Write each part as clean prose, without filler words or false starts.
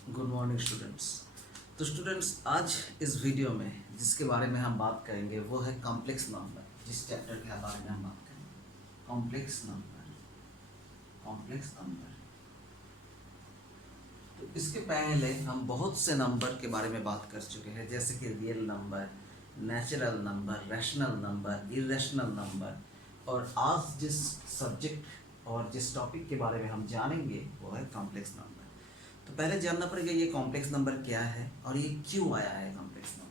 Good morning students. तो students, आज इस वीडियो में जिसके बारे में हम बात करेंगे वो है कॉम्प्लेक्स नंबर। जिस चैप्टर के बारे में हम बात करेंगे कॉम्प्लेक्स नंबर। कॉम्प्लेक्स नंबर, तो इसके पहले हम बहुत से नंबर के बारे में बात कर चुके हैं, जैसे कि real number, natural number, rational number, irrational number. और आज जिस सब्जेक्ट और जिस टॉपिक के बारे में हम जानेंगे वो है कॉम्प्लेक्स नंबर। तो पहले जानना पड़ेगा ये कॉम्प्लेक्स नंबर क्या है और ये क्यों आया है कॉम्प्लेक्स नंबर।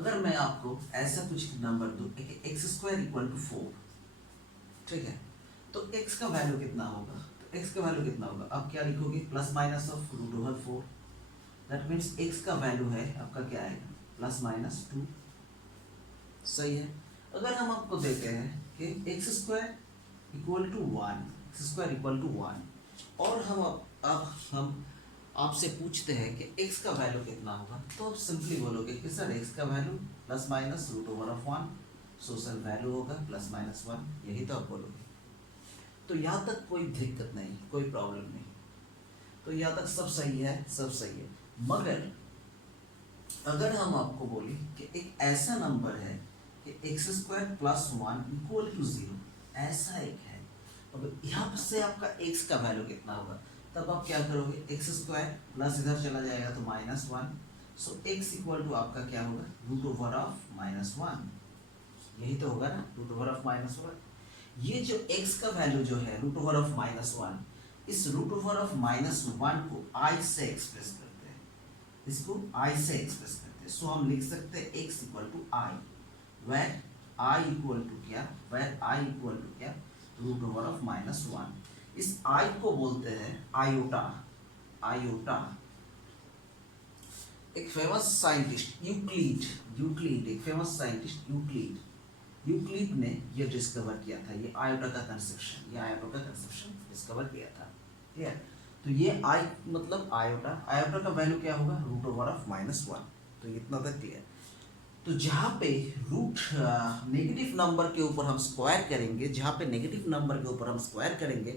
अगर मैं आपको ऐसा कुछ नंबर दूं कि एक्स स्क्वायर इक्वल टू 4, ठीक है, तो एक्स का वैल्यू कितना होगा? तो एक्स का वैल्यू कितना होगा? आप क्या लिखोगे? Plus minus of root over 4। That means x का वैल्यू है आपका क्या आएगा? Plus minus 2। सही है। अगर हम आपको देते हैं कि x square equal to 1, x square equal to 1, और अब हम आपसे पूछते हैं कि x का वैल्यू कितना होगा, तो आप सिंपली बोलोगे कि सर x का value plus minus root over of 1, so sir value होगा प्लस माइनस 1। यही तो आप बोलोगे। तो यहाँ तक कोई दिक्कत नहीं, कोई प्रॉब्लम नहीं। तो यहाँ तक सब सही है, सब सही है। मगर अगर हम आपको बोले कि एक ऐसा नंबर है कि x square plus 1 equal to 0, ऐसा एक है, अब यहाँ से आपका x का वैल्यू कितना होगा, तब आप क्या करोगे? एक्स स्क्वायर प्लस इधर चला जाएगा तो minus 1, so x equal to आपका क्या होगा? Root over of minus 1। यही तो होगा ना, रूट ओवर ऑफ माइनस 1। ये जो x का वैल्यू जो है रूट ओवर ऑफ माइनस 1, इस रूट ओवर ऑफ माइनस 1 को i से एक्सप्रेस करते हैं, इसको i से एक्सप्रेस करते हैं। सो हम लिख सकते हैं x equal to i, where i equal to क्या? वेर i इक्वल टू क्या? Root over of minus 1। इस i को बोलते हैं आयोटा। आयोटा एक फेमस साइंटिस्ट यूक्लिड एक फेमस साइंटिस्ट यूक्लिड ने ये डिस्कवर किया था, ये आयोटा का कंसेप्शन डिस्कवर किया था। क्लियर? तो ये i मतलब आयोटा का वैल्यू क्या होगा? Root over of minus 1। तो इतना तक क्लियर। तो जहाँ पे रूट नेगेटिव नंबर के ऊपर हम स्क्वायर करेंगे, जहाँ पे नेगेटिव नंबर के ऊपर हम स्क्वायर करेंगे,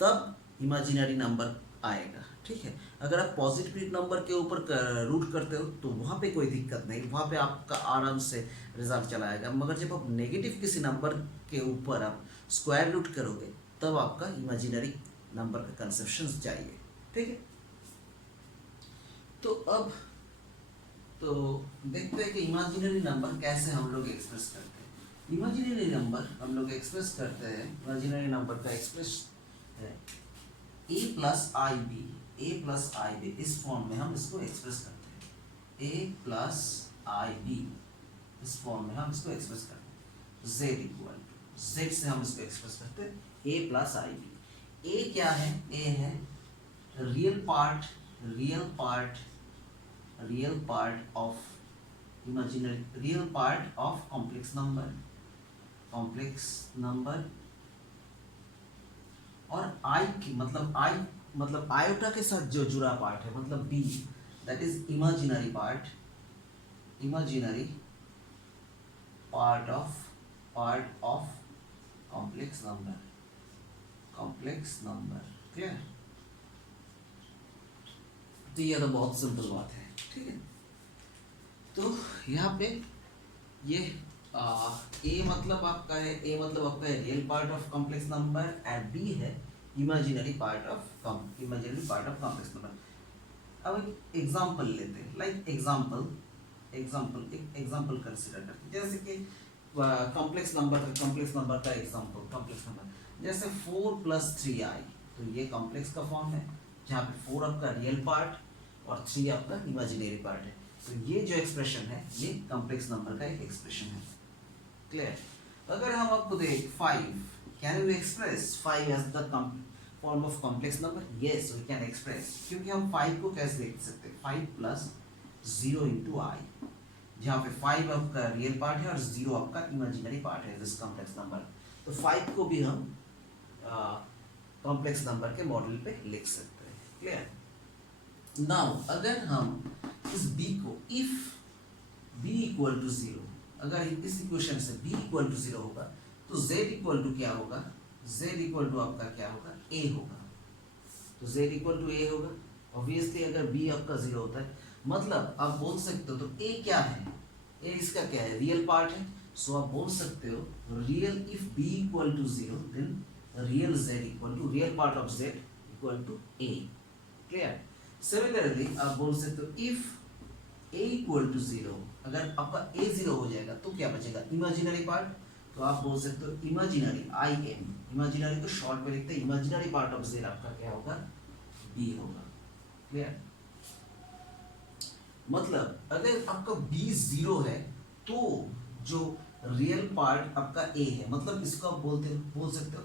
तब इमेजिनरी नंबर आएगा। ठीक है। अगर आप पॉजिटिव नंबर के ऊपर रूट करते हो तो वहाँ पे कोई दिक्कत नहीं, वहाँ पे आपका आराम से रिजल्ट चला आएगा। मगर जब आप नेगेटिव किसी नंबर के ऊपर आप स्क्वायर रूट करोगे, तब आपका इमेजिनरी नंबर का कंसेप्शन चाहिए। ठीक है। तो अब तो देखते हैं कि इमेजिनरी नंबर कैसे हम लोग एक्सप्रेस करते हैं। इमेजिनरी नंबर हम लोग एक्सप्रेस करते हैं, इमेजिनरी नंबर का एक्सप्रेस है a प्लस आई बी, इस फॉर्म में हम इसको एक्सप्रेस करते हैं। a प्लस आई बी, इस फॉर्म में हम इसको एक्सप्रेस करते हैं। z इक्वल टू, z से हम इसको एक्सप्रेस करते हैं a plus i b. a क्या है? a है real part of imaginary, real part of complex number. और i की मतलब आयोटा के साथ जो जुड़ा पार्ट है, मतलब b, that is imaginary part of complex number. Clear? तो ये तो बहुत सिंपल बात है। ठीक है। तो यहाँ पे ये a मतलब आपका है, real part of complex number, and b है imaginary part of complex number. अब एक एग्जांपल लेते हैं, लाइक एग्जांपल कंसीडर करते हैं, जैसे कि कॉम्प्लेक्स नंबर का एग्जांपल, कॉम्प्लेक्स नंबर जैसे 4 + 3i। तो ये कॉम्प्लेक्स का फॉर्म है, जहाँ पे 4 आपका रियल पार्ट और 3 आपका इमेजिनरी पार्ट है। तो ये जो एक्सप्रेशन है ये कॉम्प्लेक्स नंबर का एक एक्सप्रेशन है। क्लियर? अगर हम आपको दें 5, can you express 5 as the form of complex number? Yes, we can express, क्योंकि हम 5 को कैसे लिख सकते हैं? 5 + 0 × i, जहाँ पे 5 आपका रियल पार्ट है और 0 आपका इमेजिनरी पार्ट है दिस कॉम्प्लेक्स नंबर। तो 5 को भी हम कॉम्प्लेक्स नंबर के मॉडल पे लिख सकते हैं। क्लियर? नाउ अगर हम इस b को, इफ b इक्वल टू 0, अगर इस इक्वेशन से b इक्वल टू 0 होगा, तो z इक्वल टू क्या होगा? z इक्वल टू आपका क्या होगा? a होगा। तो z इक्वल टू a होगा। ऑब्वियसली अगर बी आपका जीरो होता है, मतलब आप बोल सकते हो, तो ए क्या है, ए इसका क्या है, रियल पार्ट है। सो आप बोल सकते हो real if b equal to zero then real z equal to real part of z equal to a. Clear. Similarly आप बोल सकते हो if a equal to zero, अगर आपका ए जीरो हो जाएगा तो क्या बचेगा, इमेजिनरी पार्ट। तो आप बोल सकते हो इमेजिनरी, आई एम, इमेजिनरी को शॉर्ट में लिखते हैं, इमेजिनरी पार्ट ऑफ जेड आपका क्या होगा, बी होगा। क्लियर। मतलब अगर आपका बी जीरो है तो जो रियल पार्ट आपका ए है, मतलब इसको आप बोल सकते हो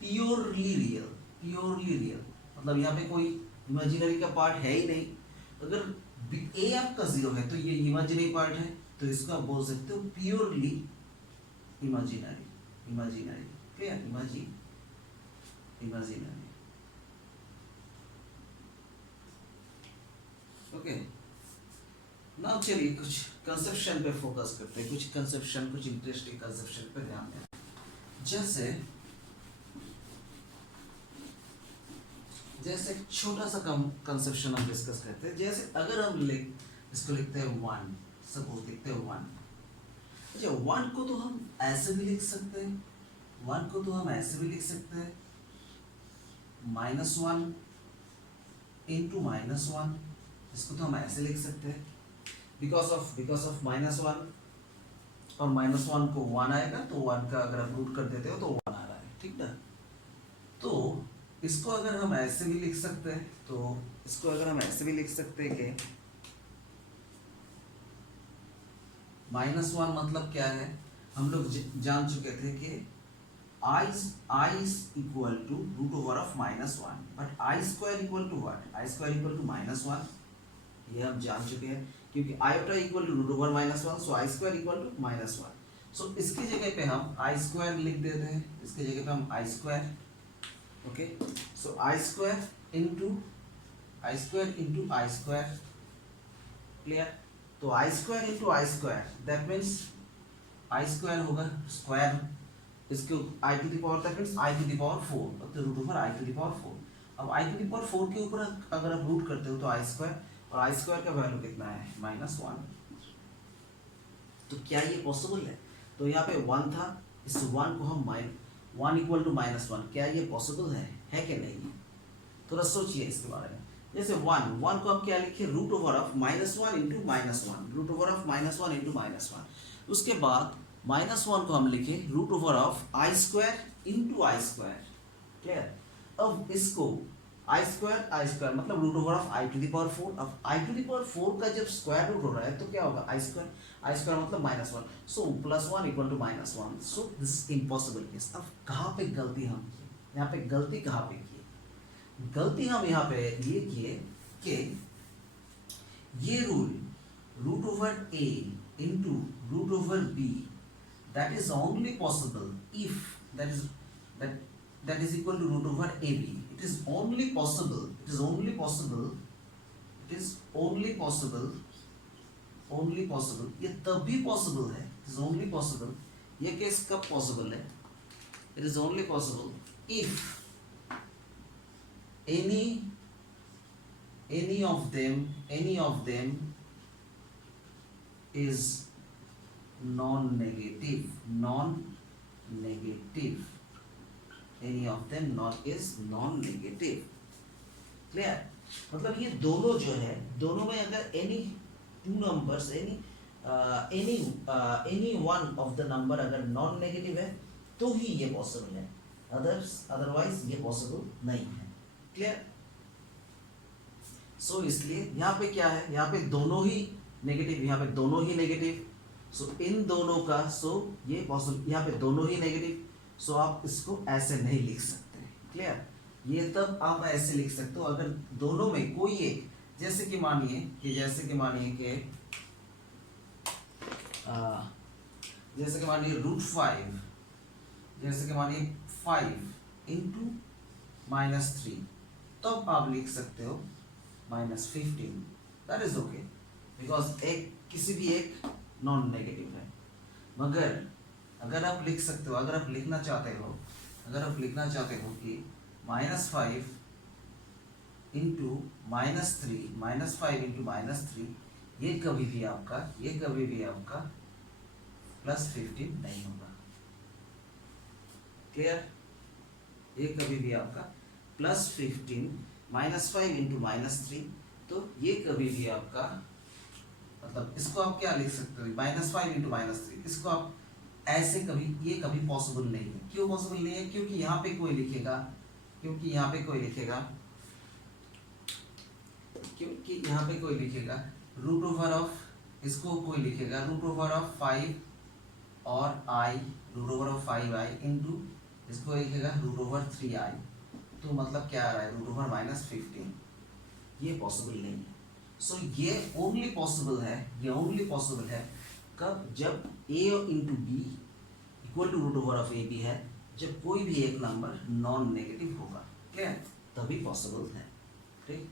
प्योरली रियल, प्योरली रियल, मतलब यहाँ पे कोई इमेजिनरी का पार्ट है ही नहीं। अगर ए आपका जीरो है तो ये इमेजिनरी पार्ट है, तो इसको आप बोल सकते हो purely imaginary, imaginary. Clear, imaginary. Okay, now चलिए कुछ कंसेप्शन पे फोकस करते हैं, कुछ कंसेप्शन, कुछ इंटरेस्टिंग कंसेप्शन पे ध्यान दें। जैसे एक छोटा सा कंसेप्शन हम डिस्कस करते हैं। जैसे अगर हम इसको लिखते हैं वन, सपोज लिखते हैं वन। अच्छा, वन को तो हम ऐसे भी लिख सकते हैं, वन को तो हम ऐसे भी लिख सकते हैं -1 इंटू -1, इसको तो हम ऐसे लिख सकते हैं बिकॉज ऑफ -1, और -1 को 1 आएगा, तो 1 का अगर आप रूट कर देते हो तो 1 आ रहा है, ठीक ना। तो इसको अगर हम ऐसे भी लिख सकते हैं, तो इसको अगर हम ऐसे भी लिख सकते हैं कि -1 मतलब क्या है, हम लोग जान चुके थे कि I is equal to root over of -1, but I square equal to what? I square equal to -1, ये हम जान चुके हैं, क्योंकि iota equal to root over -1, so I square equal to -1। so इसकी जगह पे हम I square लिख देते हैं, इसकी जगह पे हम I square, okay. so I square into I square, clear. तो I square into I square, that means I square होगा स्क्वायर, इसको I to the power, that means I to the power 4, तो root over I to the power 4। अब I to the power 4 के ऊपर अगर आप root करते हो तो I square, और I square का वैल्यू कितना है, -1। तो क्या ये पॉसिबल है? तो यहाँ पे 1 था, इस 1 को हम 1 इक्वल टू -1, क्या ये पॉसिबल है कि नहीं? थोड़ा सोचिए इसके बारे में। जैसे 1 को हम क्या लिखे, root over of -1 into -1, root over of -1 into -1। उसके बाद -1 को हम लिखे root over of I square into I square, clear. अब इसको I स्क्वायर मतलब root over of I to the power 4। अब I टू द पावर 4 का जब स्क्वायर रूट हो रहा है तो क्या होगा, I स्क्वायर मतलब -1, so +1 equal to -1, so this is impossible case. अब कहाँ पे गलती हम की, यहाँ पे गलती कहाँ पे की? गलती हम यहाँ पे ये किए कि ये rule root over A into root over B, that is only possible if that is equal to root over AB. It is only possible, ये तब भी पॉसिबल है, it is only possible, ये केस कब पॉसिबल है, it is only possible if any of them is non-negative, any of them not is non-negative, clear. मतलब ये दोनों जो है, दोनों में अगर any two numbers, any one of the number अगर नॉन नेगेटिव है तो ही ये पॉसिबल है, अदरवाइज ये पॉसिबल नहीं है, क्लियर। सो इसलिए यहाँ पे क्या है, यहाँ पे दोनों ही नेगेटिव, यहाँ पे दोनों ही नेगेटिव, सो इन दोनों का, सो ये पॉसिबल, यहाँ पे दोनों ही नेगेटिव, सो आप इसको ऐसे नहीं लिख सकते, क्लियर। ये तब आप ऐसे लिख सकते हो अगर दोनों में कोई एक, जैसे कि मानिए कि √5, जैसे कि मानिए 5 इंटू -3, तब आप लिख सकते हो -15, दैट इज ओके, बिकॉज एक किसी भी एक नॉन नेगेटिव है। मगर अगर आप लिख सकते हो, अगर आप लिखना चाहते हो कि -5 इंटू -3 -5 इंटू -3, ये कभी भी आपका +15 नहीं होगा। क्लियर? ये कभी भी आपका +15 -5 इंटू -3, तो ये कभी भी आपका, मतलब इसको आप क्या लिख सकते हो, -5 इंटू -3, इसको आप ऐसे कभी, ये कभी पॉसिबल नहीं है। क्यों पॉसिबल नहीं है? क्योंकि यहाँ पे कोई लिखेगा, क्योंकि यहाँ पे कोई लिखेगा रूट ओवर ऑफ, इसको कोई लिखेगा रूट ओवर ऑफ 5 और i, root over of 5i into इसको लिखेगा रूट ओवर 3i, तो मतलब क्या आ रहा है, रूट ओवर -15। ये पॉसिबल नहीं है। सो ये ओनली पॉसिबल है कब, जब a into b equal to root over of a b है, जब कोई भी एक नंबर नॉन नेगेटिव होगा। क्लियर? तभी पॉसिबल है। ठीक,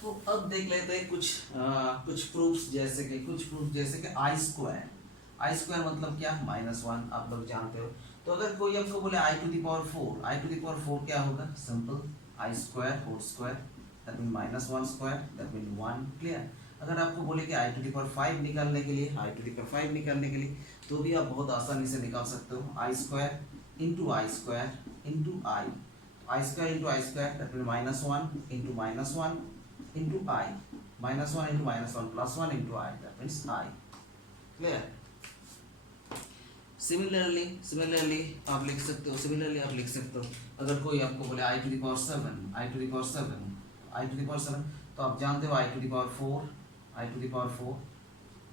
तो अब देख लेते हैं कुछ प्रूफ्स, जैसे कि आई स्क्वायर मतलब क्या, -1, आप लोग जानते हो। तो अगर कोई आपको बोले i टू द पावर 4 क्या होगा, simple i square whole square, that mean -1 square, that mean 1। Clear? अगर आपको बोले कि i टू द पावर 5 निकालने के लिए, तो भी आप बहुत आसानी से निकाल सकते हो। I square into I that mean -1 into -1 into I, -1 into -1 plus 1 into I, that means I. Clear? Similarly आप लिख सकते हो, अगर कोई आपको बोले I to the power 7, तो आप जानते हो I to the power 4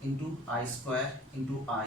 into I square into I